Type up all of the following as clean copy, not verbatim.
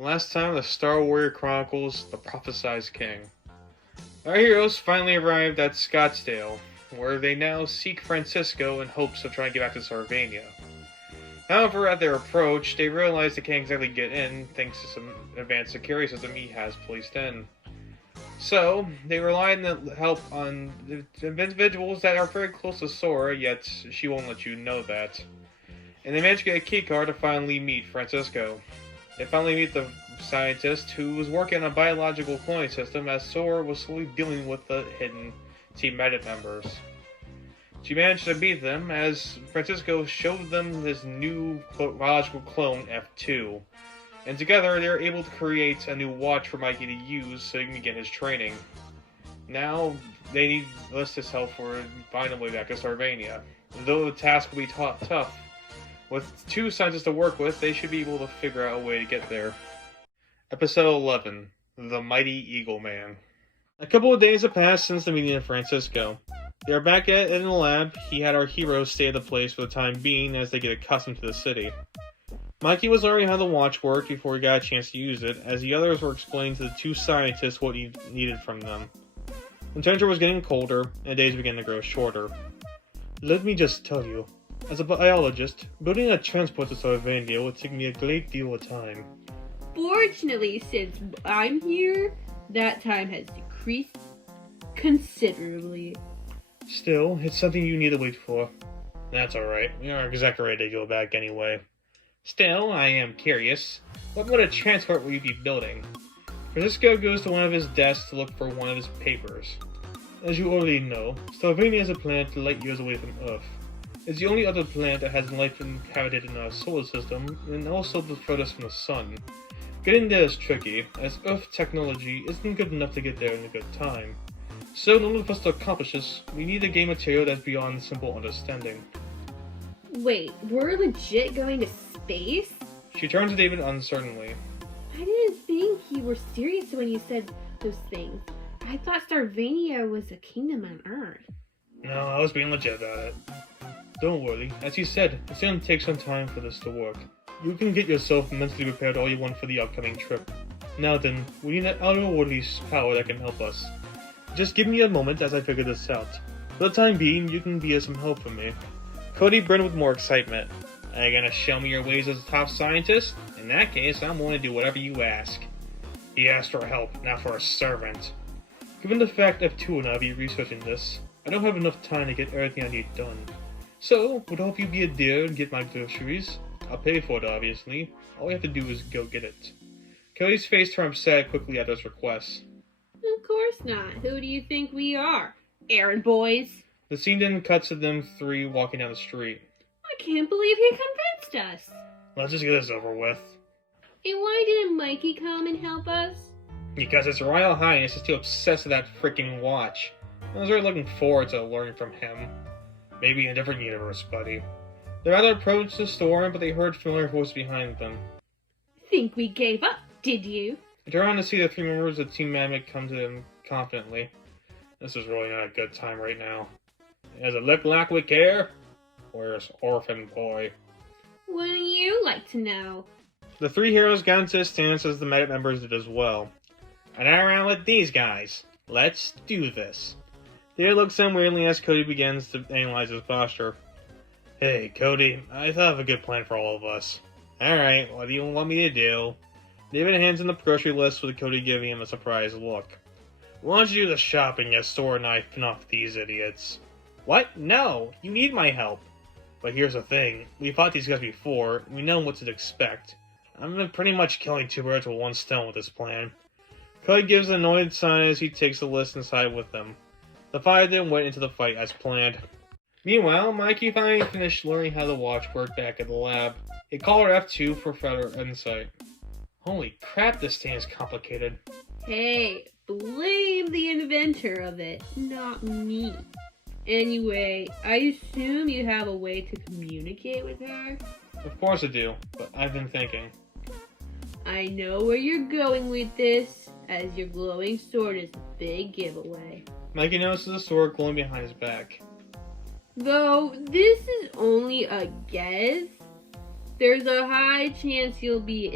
Last time, the Star Warrior Chronicles, the Prophesied King. Our heroes finally arrived at Scottsdale, where they now seek Francisco in hopes of trying to get back to Sarvania. However, at their approach, they realize they can't exactly get in thanks to some advanced security system he has placed in. So, they rely on the help on individuals that are very close to Sora, yet she won't let you know that. And they manage to get a keycard to finally meet Francisco. They finally meet the scientist who was working on a biological cloning system as Sora was slowly dealing with the hidden Team Reddit members. She managed to beat them as Francisco showed them his new biological clone F2. And together they are able to create a new watch for Mikey to use so he can begin his training. Now they need Alyssa's help for finding a way back to Sarvania. Though the task will be tough, with 2 scientists to work with, they should be able to figure out a way to get there. Episode 11, The Mighty Eagleman. A couple of days have passed since the meeting of Francisco. They are back in the lab. He had our heroes stay at the place for the time being as they get accustomed to the city. Mikey was learning how the watch worked before he got a chance to use it, as the others were explaining to the 2 scientists what he needed from them. The temperature was getting colder, and the days began to grow shorter. Let me just tell you, as a biologist, building a transport to Sarvania would take me a great deal of time. Fortunately, since I'm here, that time has decreased considerably. Still, it's something you need to wait for. That's alright, we aren't exactly ready to go back anyway. Still, I am curious, what mode of transport will you be building? Francisco goes to one of his desks to look for one of his papers. As you already know, Sarvania is a planet light years away from Earth. It's the only other planet that has life inhabited in our solar system, and also the furthest from the sun. Getting there is tricky, as Earth technology isn't good enough to get there in a good time. So in order for us to accomplish this, we need a game material that's beyond simple understanding. Wait, we're legit going to space? She turned to David uncertainly. I didn't think you were serious when you said those things. I thought Sarvania was a kingdom on Earth. No, I was being legit about it. Don't worry, as you said, it's going to take some time for this to work. You can get yourself mentally prepared all you want for the upcoming trip. Now then, we need an outer-worldly power that can help us. Just give me a moment as I figure this out. For the time being, you can be of some help for me. Cody burned with more excitement. Are you gonna show me your ways as a top scientist? In that case, I'm willing to do whatever you ask. He asked for help, not for a servant. Given the fact F2 and I will be researching this, I don't have enough time to get everything I need done. So, would help you be a dear and get my groceries. I'll pay for it, obviously. All we have to do is go get it. Cody's face turned sad quickly at this request. Of course not. Who do you think we are? Errand boys? The scene then cuts to them 3 walking down the street. I can't believe he convinced us. Let's just get this over with. And why didn't Mikey come and help us? Because His Royal Highness is too obsessed with that freaking watch. I was really looking forward to learning from him. Maybe in a different universe, buddy. They rather approached the store, but they heard a familiar voice behind them. Think we gave up, did you? They turned around to see the 3 members of Team Mammoth come to them confidently. This is really not a good time right now. Does it look like we care? Where's Orphan Boy? Wouldn't you like to know? The 3 heroes got into a stance as the Mammoth members did as well. And I around with these guys. Let's do this. David looks at him weirdly as Cody begins to analyze his posture. Hey, Cody, I thought of a good plan for all of us. Alright, what do you want me to do? David hands him the grocery list with Cody giving him a surprised look. Why don't you do the shopping as Sora and I fin off these idiots? What? No! You need my help! But here's the thing, we fought these guys before, and we know what to expect. I'm pretty much killing 2 birds with 1 stone with this plan. Cody gives an annoyed sign as he takes the list inside with them. The 5 then went into the fight as planned. Meanwhile, Mikey finally finished learning how the watch worked back at the lab. He called her F2 for further insight. Holy crap, this thing is complicated. Hey, blame the inventor of it, not me. Anyway, I assume you have a way to communicate with her? Of course I do, but I've been thinking. I know where you're going with this, as your glowing sword is a big giveaway. Mikey notices a sword glowing behind his back. Though this is only a guess, there's a high chance you'll be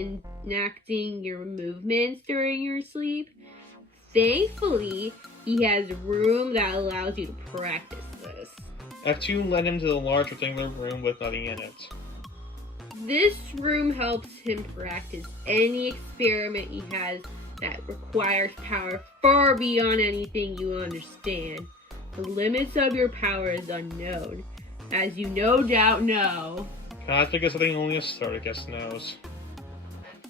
enacting your movements during your sleep. Thankfully, he has a room that allows you to practice this. F2 led him to the large rectangular room with nothing in it. This room helps him practice any experiment he has that requires power far beyond anything you understand. The limits of your power is unknown, as you no doubt know. I think it's something only a Spartacus knows.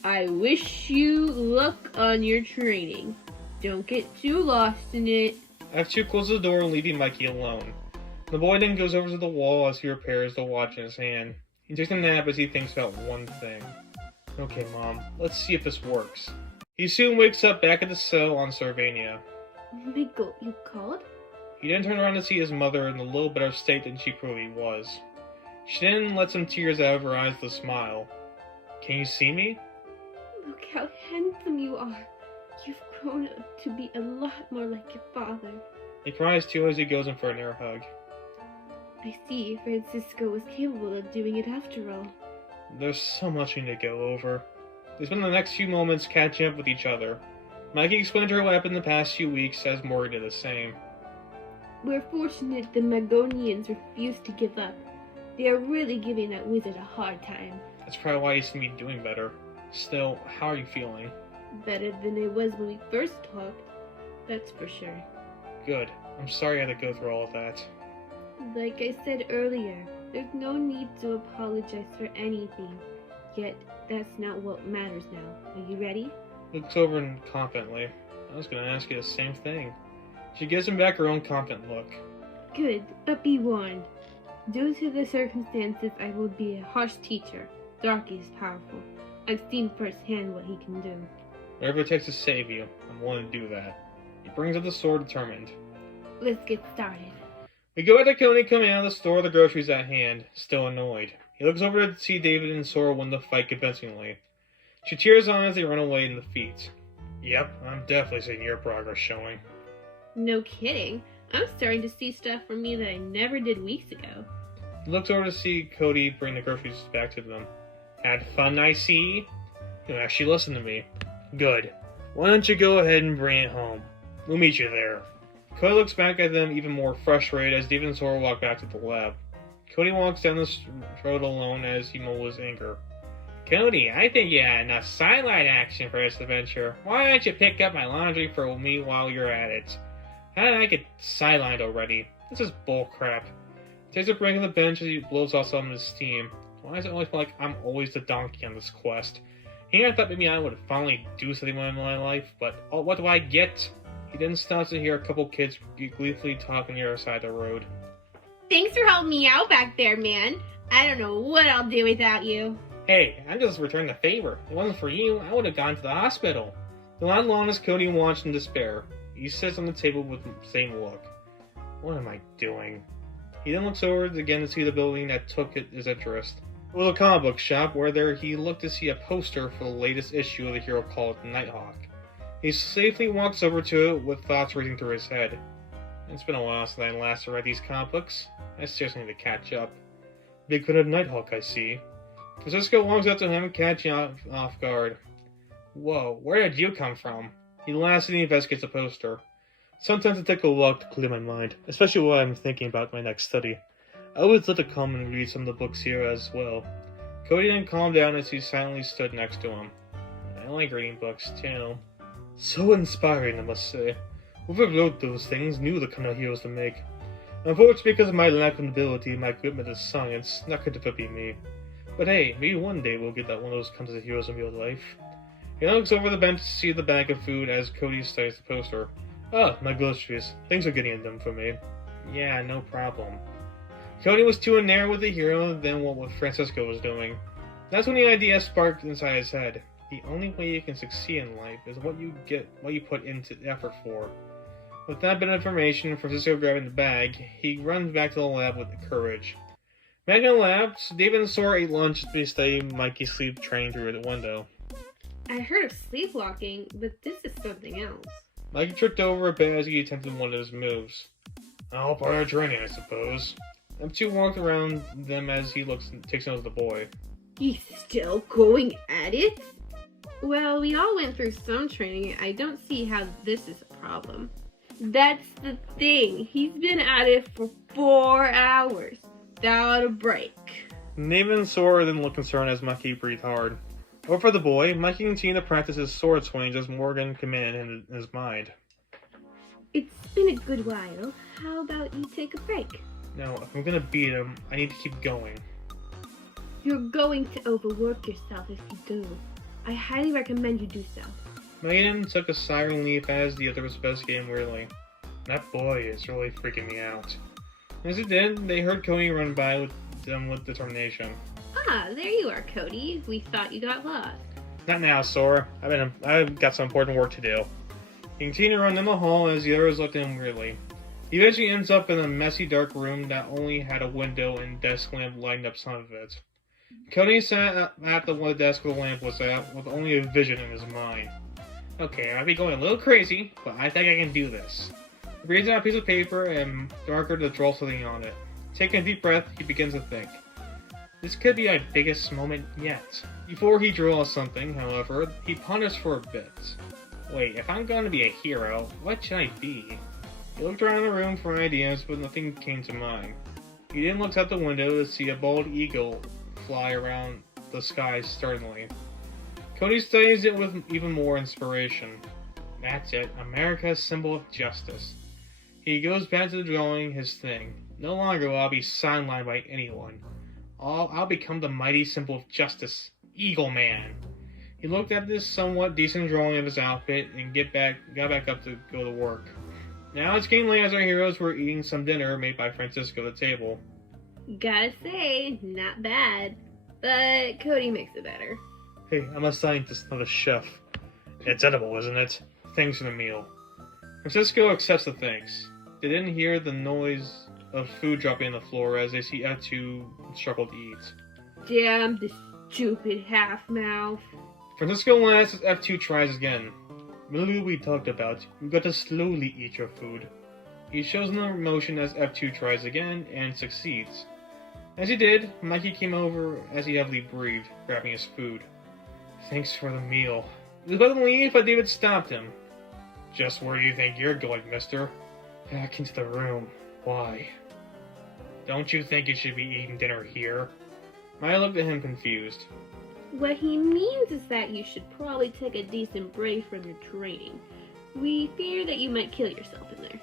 I wish you luck on your training. Don't get too lost in it. F2 closes the door, leaving Mikey alone. The boy then goes over to the wall as he repairs the watch in his hand. He takes a nap as he thinks about one thing. Okay, Mom, let's see if this works. He soon wakes up back at the cell on Sarvania. Michael, you called? He then turned around to see his mother in a little better state than she probably was. She then let some tears out of her eyes with a smile. Can you see me? Look how handsome you are. You've grown up to be a lot more like your father. He cries too as he goes in for an air hug. I see Francisco was capable of doing it after all. There's so much we need to go over. They spend the next few moments catching up with each other. Mikey explained her what happened the past few weeks as Morgan did the same. We're fortunate the Magonians refused to give up. They are really giving that wizard a hard time. That's probably why you seem to be doing better. Still, how are you feeling? Better than I was when we first talked. That's for sure. Good. I'm sorry I had to go through all of that. Like I said earlier, there's no need to apologize for anything. Yet, that's not what matters now. Are you ready? Looks over and confidently. I was going to ask you the same thing. She gives him back her own confident look. Good, but be warned. Due to the circumstances, I will be a harsh teacher. Darky is powerful. I've seen firsthand what he can do. Whatever it takes to save you, I'm willing to do that. He brings up the sword determined. Let's get started. We go to Coney coming out of the store with the groceries at hand, still annoyed. He looks over to see David and Sora win the fight convincingly. She cheers on as they run away in defeat. Yep, I'm definitely seeing your progress showing. No kidding. I'm starting to see stuff from me that I never did weeks ago. He looks over to see Cody bring the groceries back to them. Had fun, I see? You actually listen to me. Good. Why don't you go ahead and bring it home? We'll meet you there. Cody looks back at them even more frustrated as David and Sora walk back to the lab. Cody walks down the road alone as he mumbles anger. Cody, I think you had enough sideline action for this adventure. Why don't you pick up my laundry for me while you're at it? How did I get sidelined already? This is bullcrap. He takes a break on the bench as he blows off some of his steam. Why does it always feel like I'm always the donkey on this quest? I thought maybe I would finally do something in my life, but oh, what do I get? He then stops to hear a couple kids gleefully talking near the side of the road. Thanks for helping me out back there, man. I don't know what I'll do without you. Hey, I'm just returning the favor. If it wasn't for you, I would have gone to the hospital. The lad long as Cody watched in despair. He sits on the table with the same look. What am I doing? He then looks over again to see the building that took his interest. It was a comic book shop where he looked to see a poster for the latest issue of the hero called Nighthawk. He safely walks over to it with thoughts racing through his head. It's been a while since I last read these comic books. I seriously need to catch up. Big fan of Nighthawk, I see. Francisco walks up to him, catching off guard. Whoa, where did you come from? He laughs and he investigates the poster. Sometimes I take a walk to clear my mind, especially while I'm thinking about my next study. I always love to come and read some of the books here as well. Cody then calmed down as he silently stood next to him. I like reading books too. So inspiring, I must say. Whoever wrote those things knew the kind of heroes to make. Unfortunately, because of my lack of ability and my commitment to science, not going to be me. But hey, maybe one day we'll get that one of those kinds of heroes in real life. He now looks over the bench to see the bag of food as Cody studies the poster. Ah, my groceries. Thanks for getting them for me. Yeah, no problem. Cody was too enamored with the hero than what Francisco was doing. That's when the idea sparked inside his head. The only way you can succeed in life is what you put into effort for. With that bit of information, Francisco grabbing the bag, he runs back to the lab with courage. Back in the lab, David and Sora ate lunch as they study Mikey's sleep training through the window. I heard of sleepwalking, but this is something else. Mikey tripped over a bit as he attempted one of his moves. All part of training, I suppose. M2 walked around them as he takes note of the boy. He's still going at it? Well, we all went through some training. I don't see how this is a problem. That's the thing. He's been at it for 4 hours without a break. David and Sora didn't look concerned as Mikey breathed hard. Over for the boy, Mikey continued to practice his sword swings as Morgan commanded him in his mind. It's been a good while. How about you take a break? No, if I'm gonna beat him, I need to keep going. You're going to overwork yourself if you do. I highly recommend you do so. Maiden took a sigh of relief as the other was investigating weirdly. That boy is really freaking me out. As he did, they heard Cody run by with them with determination. Ah, there you are, Cody. We thought you got lost. Not now, Sora. I've got some important work to do. He continued to run down the hall as the others looked at him weirdly. He eventually ends up in a messy dark room that only had a window and desk lamp lighting up some of it. Cody sat at the one desk where the lamp was at, with only a vision in his mind. Okay, I might be going a little crazy, but I think I can do this. He reads out a piece of paper and darker to draw something on it. Taking a deep breath, he begins to think. This could be my biggest moment yet. Before he draws something, however, he ponders for a bit. Wait, if I'm going to be a hero, what should I be? He looked around the room for ideas, but nothing came to mind. He then looked out the window to see a bald eagle fly around the sky sternly. Cody studies it with even more inspiration. That's it, America's symbol of justice. He goes back to drawing his thing. No longer will I be sidelined by anyone. I'll become the mighty symbol of justice, Eagleman. He looked at this somewhat decent drawing of his outfit and got back up to go to work. Now it's getting late as our heroes were eating some dinner made by Francisco at the table. Gotta say, not bad. But Cody makes it better. Hey, I'm a scientist, not a chef. It's edible, isn't it? Thanks for the meal. Francisco accepts the thanks. They didn't hear the noise of food dropping on the floor as they see F2 struggle to eat. Damn the stupid half-mouth. Francisco laughs as F2 tries again. Remember we talked about, you got to slowly eat your food. He shows no emotion as F2 tries again and succeeds. As he did, Mikey came over as he heavily breathed, grabbing his food. Thanks for the meal. He was about to leave, but David stopped him. Just where do you think you're going, mister? Back into the room. Why? Don't you think you should be eating dinner here? Maya looked at him confused. What he means is that you should probably take a decent break from your training. We fear that you might kill yourself in there.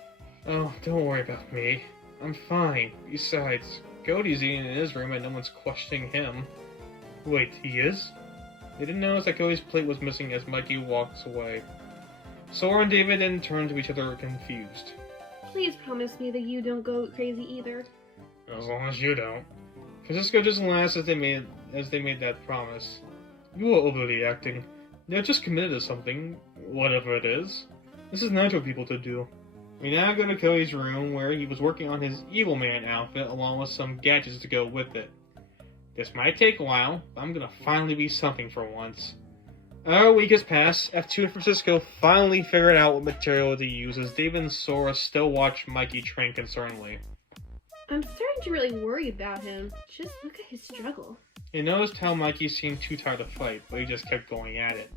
Oh, don't worry about me. I'm fine. Besides, Cody's eating in his room and no one's questioning him. Wait, he is? They didn't notice that Cody's plate was missing as Mikey walks away. Sora and David then turned to each other confused. Please promise me that you don't go crazy either. As long as you don't. Francisco just laughs as they made that promise. You are overly acting. They're just committed to something, whatever it is. This is natural for people to do. We now go to Cody's room where he was working on his Eagleman outfit along with some gadgets to go with it. This might take a while, but I'm gonna finally be something for once. A week has passed. F2 and Francisco finally figured out what material to use as David and Sora still watch Mikey train concernedly. I'm starting to really worry about him. Just look at his struggle. He noticed how Mikey seemed too tired to fight, but he just kept going at it.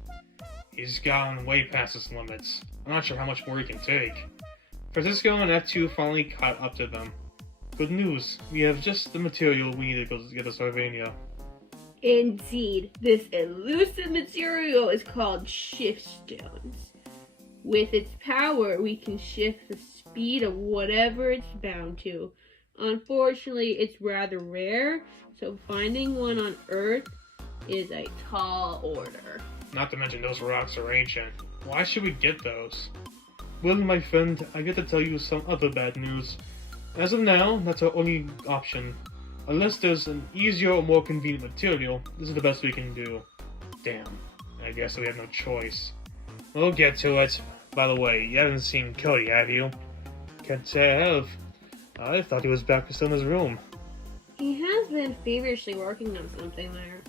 He's gone way past his limits. I'm not sure how much more he can take. Francisco and F2 finally caught up to them. Good news, we have just the material we need to go get to Sarvania. Indeed, this elusive material is called shift stones. With its power, we can shift the speed of whatever it's bound to. Unfortunately, it's rather rare, so finding one on Earth is a tall order. Not to mention those rocks are ancient. Why should we get those? Well, my friend, I get to tell you some other bad news. As of now, that's our only option. Unless there's an easier or more convenient material, this is the best we can do. Damn, I guess we have no choice. We'll get to it. By the way, you haven't seen Cody, have you? Can't say I have. I thought he was back still in his room. He has been feverishly working on something there.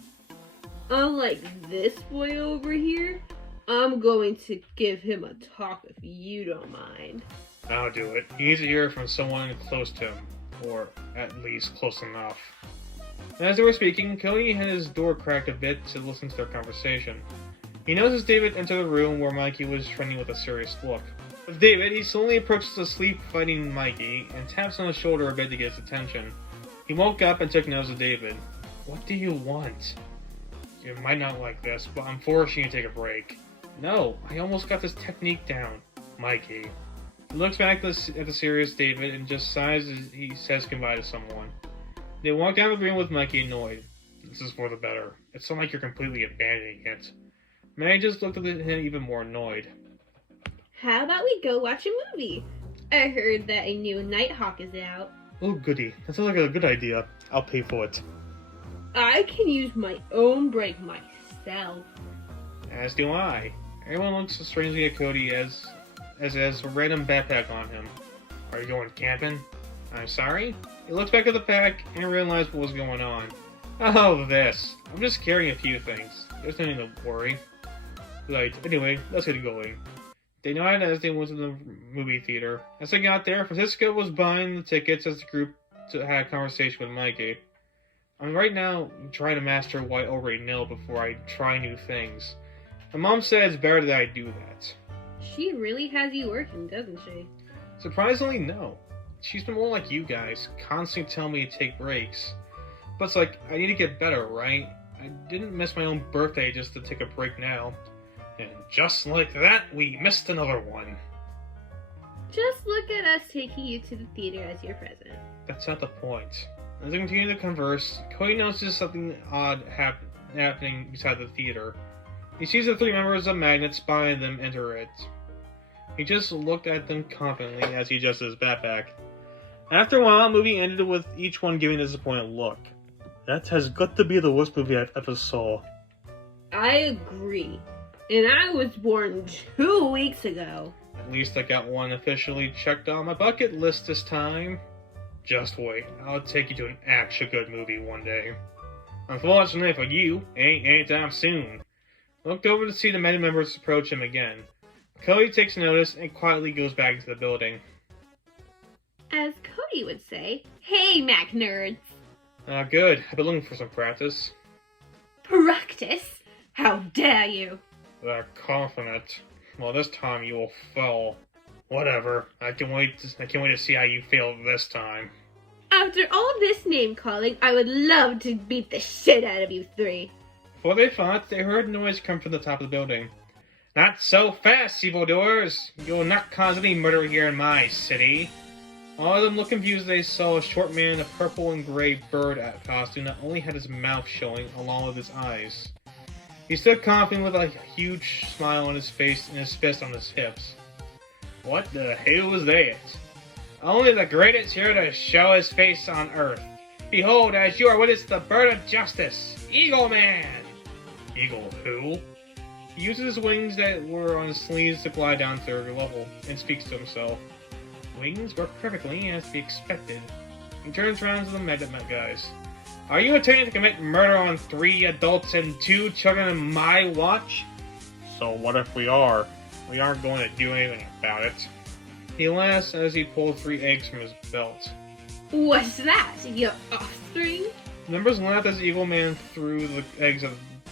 Unlike this boy over here, I'm going to give him a talk if you don't mind. I'll do it. He needs to hear it from someone close to him. Or at least close enough. As they were speaking, Cody had his door cracked a bit to listen to their conversation. He notices David enter the room where Mikey was trending with a serious look. With David, he slowly approaches the sleep-fighting Mikey and taps on his shoulder a bit to get his attention. He woke up and took notice of David. "What do you want?" "You might not like this, but I'm forcing you to take a break." "No, I almost got this technique down." "Mikey." He looks back at the serious David and just sighs as he says goodbye to someone. They walk down the green with Mikey annoyed. "This is for the better. It's not like you're completely abandoning it." Maggie just looked at him even more annoyed. How about we go watch a movie? I heard that a new Nighthawk is out. "Oh goody, that sounds like a good idea. I'll pay for it." I can use my own break myself. "As do I." Everyone looks strangely at Cody as has a random backpack on him. "Are you going camping?" "I'm sorry?" He looks back at the pack and realized what was going on. "Oh, this. I'm just carrying a few things. There's nothing to worry." Right, anyway, let's get going. They nodded as they went to the movie theater. As they got there, Francisco was buying the tickets as the group had a conversation with Mikey. "I'm right now trying to master what I already know before I try new things. My mom said it's better that I do that." She really has you working, doesn't she? Surprisingly, no. She's been more like you guys, constantly telling me to take breaks. But it's like, I need to get better, right? I didn't miss my own birthday just to take a break now. And just like that, we missed another one. Just look at us taking you to the theater as your present. That's not the point. As they continue to converse, Cody notices something odd happening beside the theater. He sees the three members of Magnet spying them enter it. He just looked at them confidently as he adjusted his backpack. After a while, the movie ended with each one giving a disappointed look. "That has got to be the worst movie I've ever saw." I agree. And I was born 2 weeks ago. "At least I got one officially checked on my bucket list this time." "Just wait, I'll take you to an actual good movie one day." "Unfortunately for you, ain't anytime soon." Looked over to see the many members approach him again. Cody takes notice and quietly goes back into the building. As Cody would say, "Hey, Mac nerds." Good. I've been looking for some practice." "Practice? How dare you?" "They're confident. Well, this time you will fail." "Whatever. I can't wait to see how you fail this time." After all this name calling, I would love to beat the shit out of you three. Before they fought, they heard noise come from the top of the building. "Not so fast, evildoers! You'll not cause any murder here in my city." All of them looked confused as they saw a short man in a purple and gray bird costume that only had his mouth showing along with his eyes. He stood confident with a huge smile on his face and his fist on his hips. "What the hell was that?" "Only the greatest here to show his face on Earth. Behold, as you are witness the bird of justice, Eagleman." "Eagle who?" He uses his wings that were on his sleeves to glide down to their level and speaks to himself. "Wings work perfectly as to be expected." He turns around to the Magnet guys. "Are you intending to commit murder on 3 adults and 2 children in my watch?" "So what if we are? We aren't going to do anything about it." He laughs as he pulls 3 eggs from his belt. "What's that? Your offspring?" Members laugh as Eagleman threw the eggs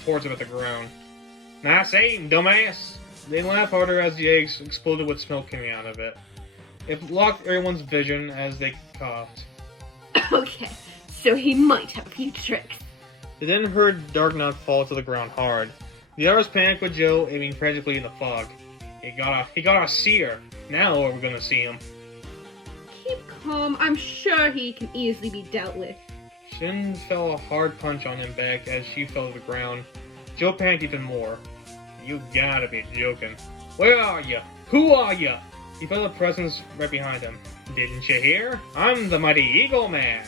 towards him at the ground. "Nice aim, dumbass!" They laugh harder as the eggs exploded with smoke coming out of it. It blocked everyone's vision as they coughed. Okay, so he might have a few tricks. They then heard Darknot fall to the ground hard. The others panicked with Joe aiming frantically in the fog. He got a seer. Now we're gonna see him." Keep calm. I'm sure he can easily be dealt with. Shin fell a hard punch on him back as she fell to the ground. Joe panicked even more. "You gotta be joking. Where are you? Who are you?" He felt a presence right behind him. "Didn't you hear? I'm the Mighty Eagleman."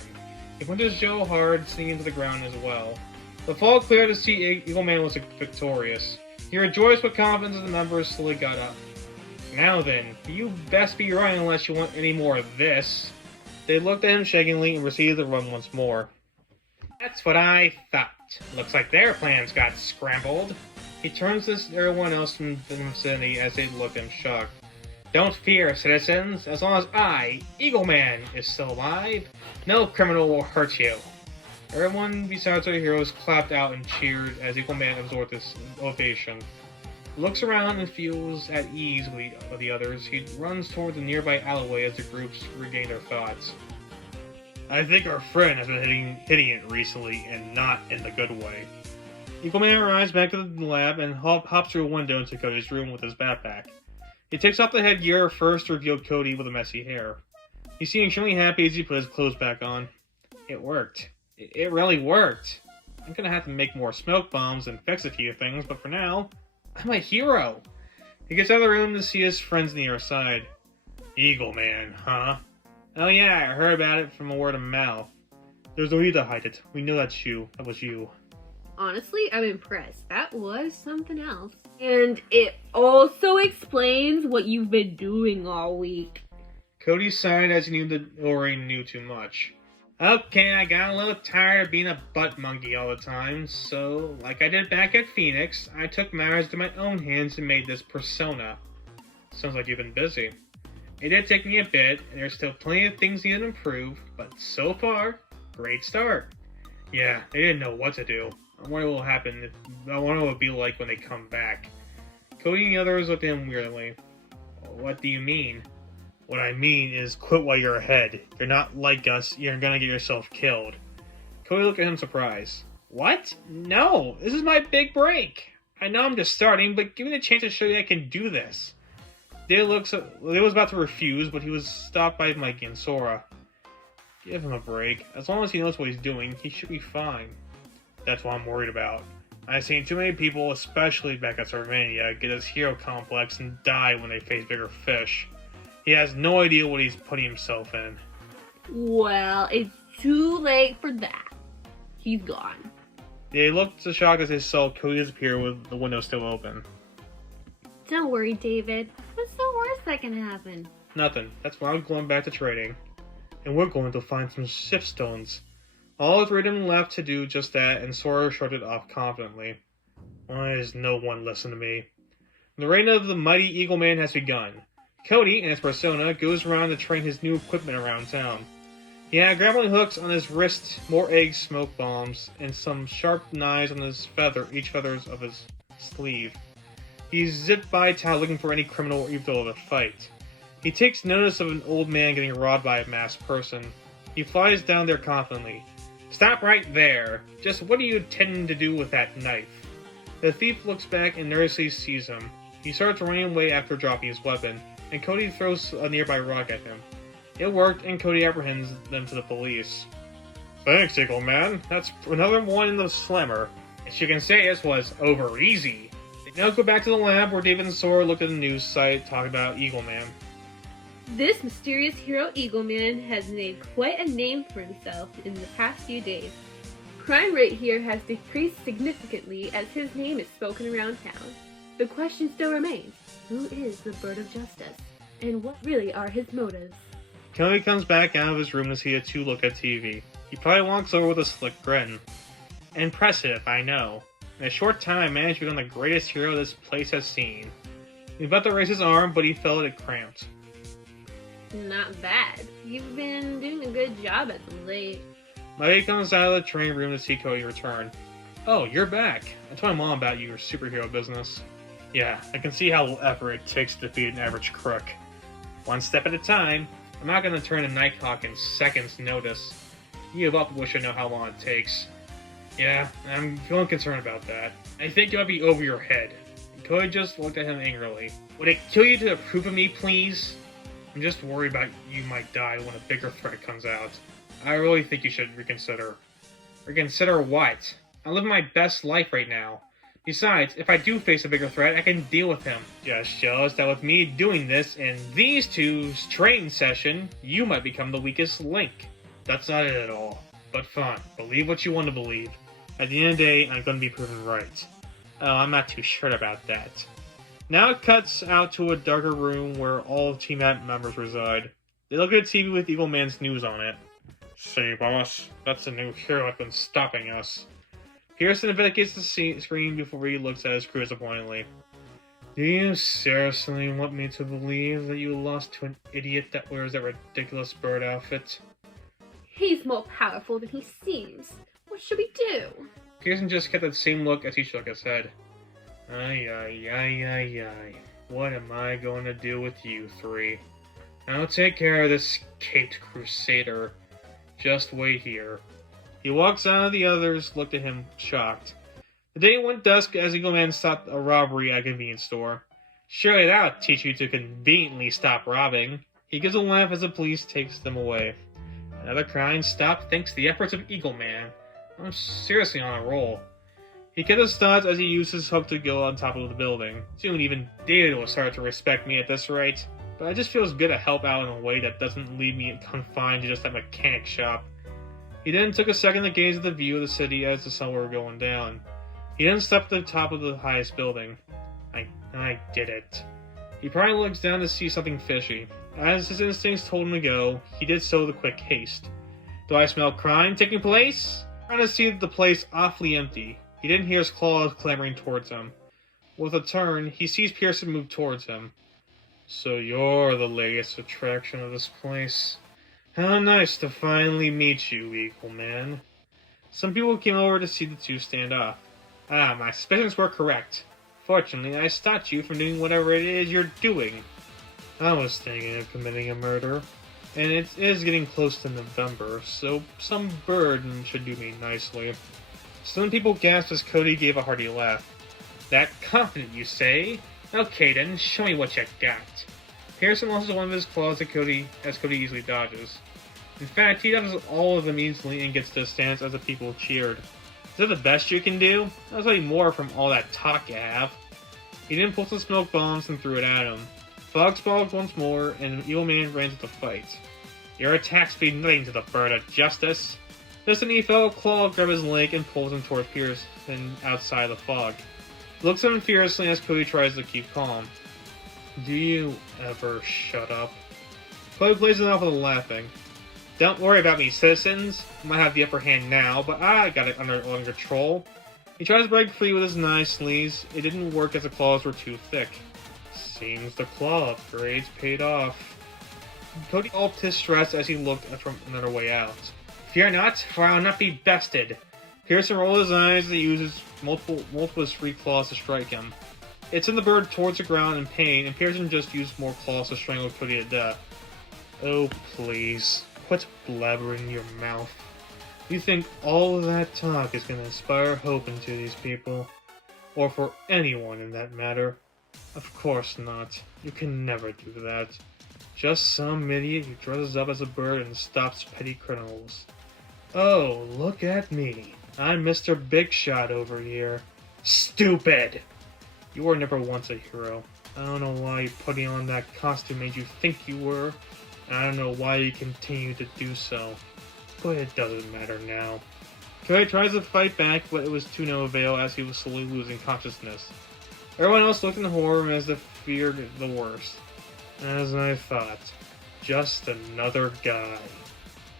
He punches Joe hard, sinking to the ground as well. The fog cleared to see Eagleman was victorious. He rejoiced with confidence as the members slowly got up. "Now then, you best be running unless you want any more of this." They looked at him shakingly and proceeded to run once more. "That's what I thought. Looks like their plans got scrambled." He turns to everyone else in the vicinity as they look at him shocked. "Don't fear, citizens. As long as I, Eagleman, is still alive, no criminal will hurt you." Everyone besides our heroes clapped out and cheered as Eagleman absorbed this ovation. Looks around and feels at ease with the others. He runs toward the nearby alleyway as the groups regain their thoughts. I think our friend has been hitting it recently, and not in the good way. Eagleman arrives back to the lab and hops through a window into Cody's room with his backpack. He takes off the headgear first to reveal Cody with the messy hair. He seems extremely happy as he puts his clothes back on. It worked. It really worked. I'm gonna have to make more smoke bombs and fix a few things, but for now, I'm a hero. He gets out of the room to see his friends on the other side. Eagleman, huh? Oh yeah, I heard about it from a word of mouth. There's no need to hide it. We know that's you. That was you. Honestly, I'm impressed. That was something else. And it also explains what you've been doing all week. Cody sighed as he knew that Ori knew too much. Okay, I got a little tired of being a butt monkey all the time, so, like I did back at Phoenix, I took matters into my own hands and made this persona. Sounds like you've been busy. It did take me a bit, and there's still plenty of things needed to improve, but so far, great start. Yeah, they didn't know what to do. I wonder what will happen. I wonder what it will be like when they come back. Cody and the others looked at him weirdly. What do you mean? What I mean is quit while you're ahead. You're not like us, you're gonna get yourself killed. Cody looked at him surprised. What? No, this is my big break. I know I'm just starting, but give me the chance to show you I can do this. Dale was about to refuse, but he was stopped by Mikey and Sora. Give him a break. As long as he knows what he's doing, he should be fine. That's what I'm worried about. I've seen too many people, especially back at Sarvania, get this hero complex and die when they face bigger fish. He has no idea what he's putting himself in. Well, it's too late for that. He's gone. They looked shocked as they saw Cody disappear with the window still open. Don't worry, David. What's the worst that can happen? Nothing. That's why I'm going back to trading. And we're going to find some shift stones. All three of them left to do just that, and Sora shrugged it off confidently. Why does no one listen to me? The reign of the Mighty Eagleman has begun. Cody, in his persona, goes around to train his new equipment around town. He had grappling hooks on his wrist, more egg smoke bombs, and some sharp knives on each feathers of his sleeve. He zipped by town looking for any criminal or evil to fight. He takes notice of an old man getting robbed by a masked person. He flies down there confidently. Stop right there! Just what are you intending to do with that knife? The thief looks back and nervously sees him. He starts running away after dropping his weapon, and Cody throws a nearby rock at him. It worked, and Cody apprehends them to the police. Thanks, Eagleman. That's another one in the slammer. As you can say, this was over easy. They now go back to the lab where David and Sora look at the news site talking about Eagleman. This mysterious hero Eagleman has made quite a name for himself in the past few days. Crime rate here has decreased significantly as his name is spoken around town. The question still remains, who is the Bird of Justice? And what really are his motives? Cody comes back out of his room to see the two look at TV. He probably walks over with a slick grin. Impressive, I know. In a short time I managed to become the greatest hero this place has seen. He was about to raise his arm, but he felt it cramped. Not bad. You've been doing a good job as of late. Mikey comes out of the training room to see Cody return. Oh, you're back. I told my mom about your superhero business. Yeah, I can see how little effort it takes to defeat an average crook. One step at a time. I'm not going to turn a Nighthawk in seconds' notice. You have up wish I know how long it takes. Yeah, I'm feeling concerned about that. I think you might be over your head. Cody just looked at him angrily. Would it kill you to approve of me, please? I'm just worried about you might die when a bigger threat comes out. I really think you should reconsider. Reconsider what? I'm living my best life right now. Besides, if I do face a bigger threat, I can deal with him. Just shows that with me doing this in these two's training session, you might become the weakest link. That's not it at all. But fine, believe what you want to believe. At the end of the day, I'm going to be proven right. Oh, I'm not too sure about that. Now it cuts out to a darker room where all Team Hat members reside. They look at a TV with Eagleman's news on it. Say, boss, that's the new hero that's been stopping us. Pearson investigates the screen before he looks at his crew disappointingly. Do you seriously want me to believe that you lost to an idiot that wears that ridiculous bird outfit? He's more powerful than he seems. What should we do? Pearson just kept that same look as he shook his head. Ay, ay, ay, ay, ay. What am I going to do with you three? I'll take care of this caped crusader. Just wait here. He walks out, the others looked at him shocked. The day went dusk as Eagleman stopped a robbery at a convenience store. Surely that'll teach you to conveniently stop robbing. He gives a laugh as the police takes them away. Another crime stopped thanks to the efforts of Eagleman. I'm seriously on a roll. He kept his thoughts as he used his hook to go on top of the building. Soon even David will start to respect me at this rate. But it just feels good to help out in a way that doesn't leave me confined to just that mechanic shop. He then took a second to gaze at the view of the city as the sun were going down. He then stepped to the top of the highest building. I did it. He probably looks down to see something fishy. As his instincts told him to go, he did so with quick haste. Do I smell crime taking place? Trying to see the place awfully empty. He didn't hear his claws clamoring towards him. With a turn, he sees Pearson move towards him. So you're the latest attraction of this place. How nice to finally meet you, Eagleman. Some people came over to see the two stand off. Ah, my suspicions were correct. Fortunately, I stopped you from doing whatever it is you're doing. I was thinking of committing a murder, and it is getting close to November, so some burden should do me nicely. Some people gasped as Cody gave a hearty laugh. That confident, you say? Okay then, show me what you got. Pearson launches one of his claws at Cody, as Cody easily dodges. In fact, he dodges all of them easily and gets to a stance as the people cheered. Is that the best you can do? I was wanting more from all that talk you have. He then pulled some smoke bombs and threw it at him. Fog spalled once more, and Eagleman ran to the fight. Your attacks be nothing to the bird of justice. Just then he felt a claw grab his leg and pulls him toward Pearson outside the fog. He looks at him fiercely as Cody tries to keep calm. Do you ever shut up? Cody plays it off with a laughing. Don't worry about me, citizens. I might have the upper hand now, but I got it under control. He tries to break free with his knife sleeves. It didn't work as the claws were too thick. Seems the claw upgrades paid off. Cody gulped his stress as he looked from another way out. Fear not, for I will not be bested. Pearson rolled his eyes as he uses multiple free claws to strike him. It sent the bird towards the ground in pain, and Pearson just used more claws to strangle Cody to death. Oh, please. Quit blabbering your mouth. You think all of that talk is going to inspire hope into these people? Or for anyone in that matter? Of course not. You can never do that. Just some idiot who dresses up as a bird and stops petty criminals. Oh, look at me. I'm Mr. Big Shot over here. Stupid! You were never once a hero. I don't know why putting on that costume made you think you were. I don't know why you continue to do so. But it doesn't matter now. Cody tries to fight back, but it was to no avail as he was slowly losing consciousness. Everyone else looked in horror as if feared the worst. As I thought. Just another guy.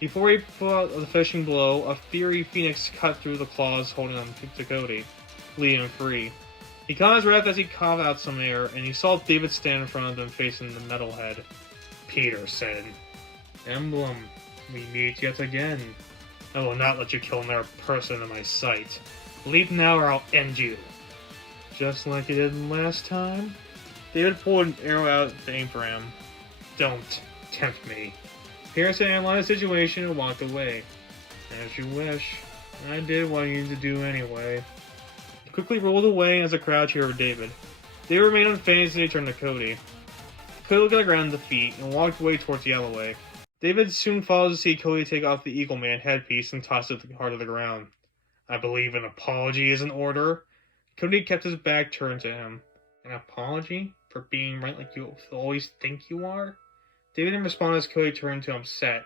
Before he put out the finishing blow, a fiery phoenix cut through the claws holding on to Cody, leaving him free. He caught his breath as he coughed out some air, and he saw David stand in front of them facing the metalhead. Peterson. Emblem, we meet yet again. I will not let you kill another person in my sight. Leave now or I'll end you. Just like you did last time? David pulled an arrow out to aim for him. Don't tempt me. Pearson analyzed the situation and walked away. As you wish. I did what I needed to do anyway. He quickly rolled away as the crowd cheered for David. David remained unfazed as he turned to Cody. Cody looked at the ground at the feet and walked away towards the alleyway. David soon followed to see Cody take off the Eagleman headpiece and toss it to the heart of the ground. I believe an apology is in order. Cody kept his back turned to him. An apology? For being right like you always think you are? David then responded as Cody turned to him upset.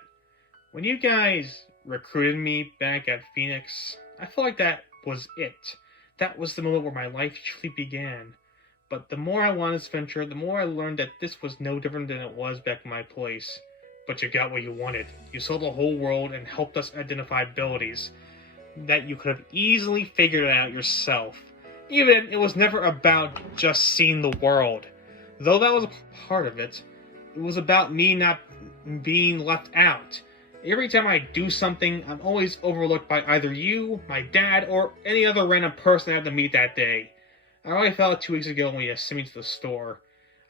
When you guys recruited me back at Phoenix, I felt like that was it. That was the moment where my life truly began. But the more I went on this venture, the more I learned that this was no different than it was back in my place. But you got what you wanted. You saw the whole world and helped us identify abilities that you could have easily figured out yourself. Even it was never about just seeing the world. Though that was a part of it, it was about me not being left out. Every time I do something, I'm always overlooked by either you, my dad, or any other random person I have to meet that day. I already felt 2 weeks ago when you sent me to the store.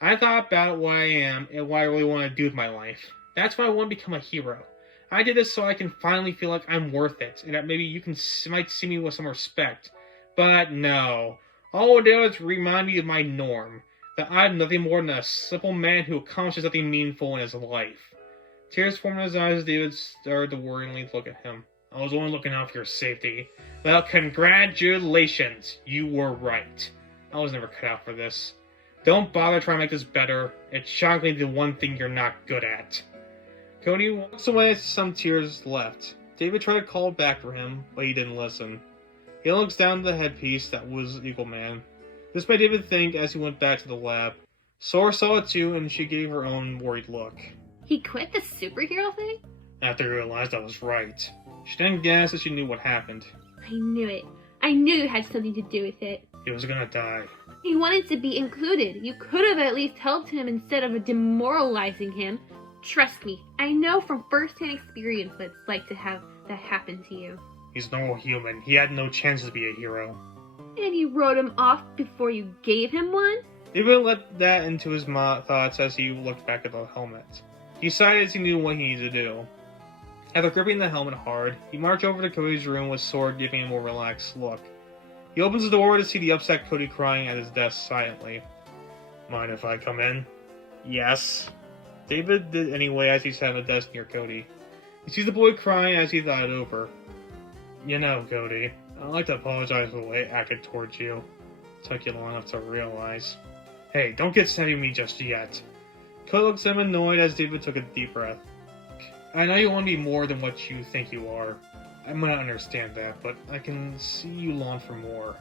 I thought about what I am and what I really want to do with my life. That's why I want to become a hero. I did this so I can finally feel like I'm worth it, and that maybe you might see me with some respect. But no. All it did was remind me of my norm. That I'm nothing more than a simple man who accomplishes nothing meaningful in his life. Tears formed in his eyes as David started to worryingly look at him. I was only looking out for your safety. Well, congratulations! You were right. I was never cut out for this. Don't bother trying to make this better. It's shockingly the one thing you're not good at. Cody walks away as some tears left. David tried to call back for him, but he didn't listen. He looks down at the headpiece that was Eagleman. This made David think as he went back to the lab. Sora saw it too, and she gave her own worried look. He quit the superhero thing? After he realized I was right. She then guessed that she knew what happened. I knew it. I knew it had something to do with it. He was gonna die. He wanted to be included. You could have at least helped him instead of demoralizing him. Trust me, I know from first-hand experience what it's like to have that happen to you. He's no human. He had no chance to be a hero. And you wrote him off before you gave him one? David let that into his thoughts as he looked back at the helmet. He decided he knew what he needed to do. After gripping the helmet hard, he marched over to Cody's room with Sword giving him a more relaxed look. He opens the door to see the upset Cody crying at his desk silently. Mind if I come in? Yes. David did anyway as he sat at the desk near Cody. He sees the boy crying as he thought it over. You know, Cody, I'd like to apologize for the way I acted towards you. It took you long enough to realize. Hey, don't get snappy at me just yet. Cody looks at him annoyed as David took a deep breath. I know you want to be more than what you think you are. I might not understand that, but I can see you long for more.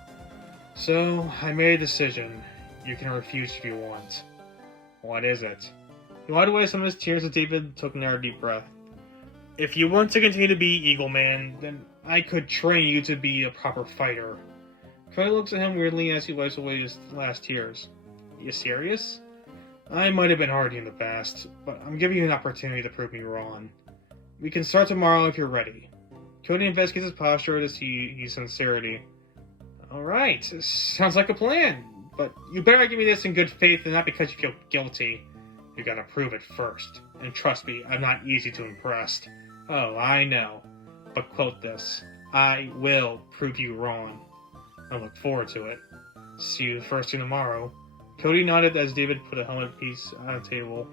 So, I made a decision. You can refuse if you want. What is it? He wiped away some of his tears as David took another deep breath. If you want to continue to be Eagleman, then I could train you to be a proper fighter. Cody looks at him weirdly as he wipes away his last tears. You serious? I might have been hardy in the past, but I'm giving you an opportunity to prove me wrong. We can start tomorrow if you're ready. Cody investigates his posture to see his sincerity. Alright, sounds like a plan. But you better give me this in good faith and not because you feel guilty. You gotta prove it first. And trust me, I'm not easy to impress. Oh, I know. But quote this. I will prove you wrong. I look forward to it. See you first thing tomorrow. Cody nodded as David put a helmet piece on the table.